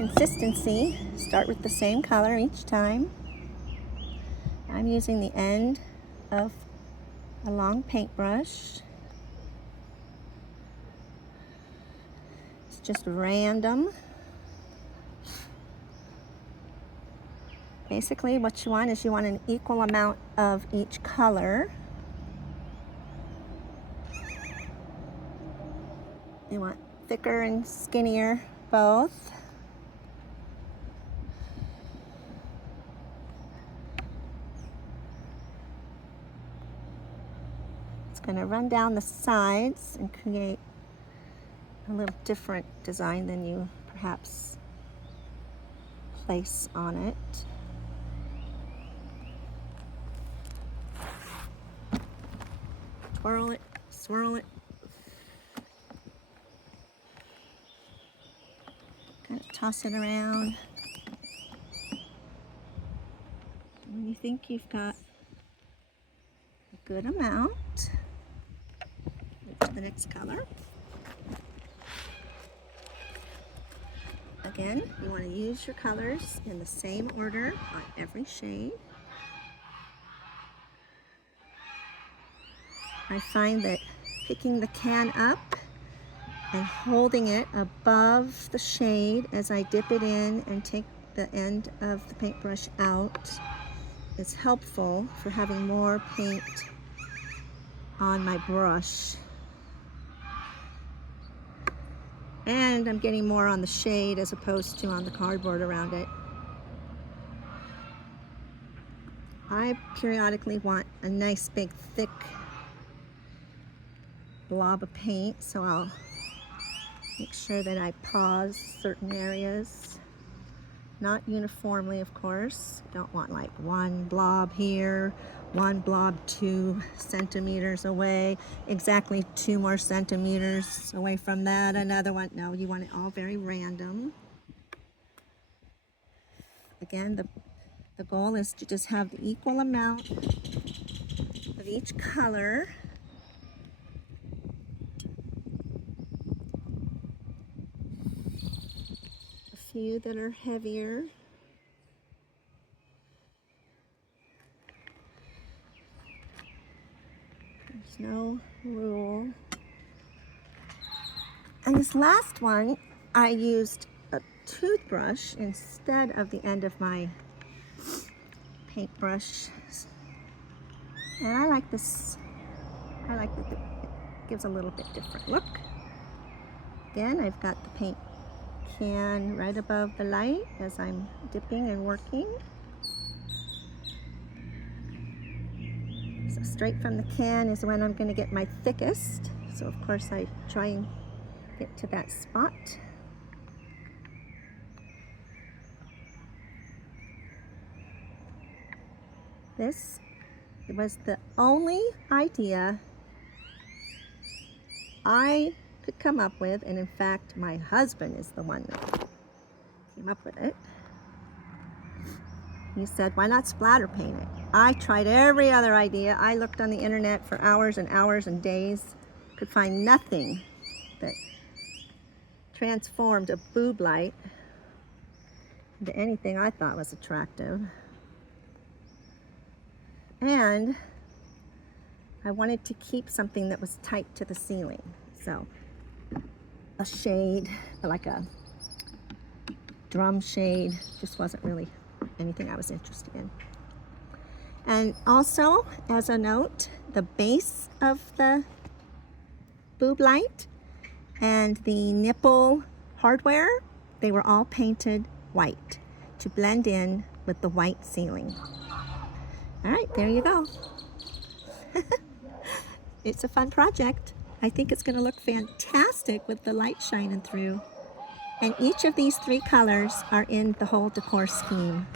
consistency, start with the same color each time. I'm using the end of a long paintbrush. It's just random. Basically what you want is you want an equal amount of each color. You want thicker and skinnier both. It's going to run down the sides and create a little different design than you perhaps place on it. Twirl it, swirl it. Kind of toss it around. When you think you've got a good amount, move to the next color. Again, you want to use your colors in the same order on every shade. I find that picking the can up and holding it above the shade as I dip it in and take the end of the paintbrush out is helpful for having more paint on my brush. And I'm getting more on the shade as opposed to on the cardboard around it. I periodically want a nice big thick blob of paint, so I'll make sure that I pause certain areas. Not uniformly, of course. Don't want like one blob here, one blob 2 centimeters away, exactly 2 more centimeters away from that, another one. No, you want it all very random. Again, the goal is to just have the equal amount of each color. A few that are heavier. There's no rule. And this last one, I used a toothbrush instead of the end of my paintbrush. And I like this. I like that it gives a little bit different look. Again, I've got the paint can right above the light as I'm dipping and working. So straight from the can is when I'm going to get my thickest. So of course I try and get to that spot. This was the only idea I could come up with, and in fact my husband is the one that came up with it. He said, why not splatter paint it? I tried every other idea. I looked on the internet for hours and hours and days, could find nothing that transformed a boob light into anything I thought was attractive. And I wanted to keep something that was tight to the ceiling. So a shade, like a drum shade, just wasn't really anything I was interested in. And also, as a note, the base of the boob light and the nipple hardware, they were all painted white to blend in with the white ceiling. All right, there you go. It's a fun project. I think it's going to look fantastic with the light shining through. And each of these 3 colors are in the whole decor scheme.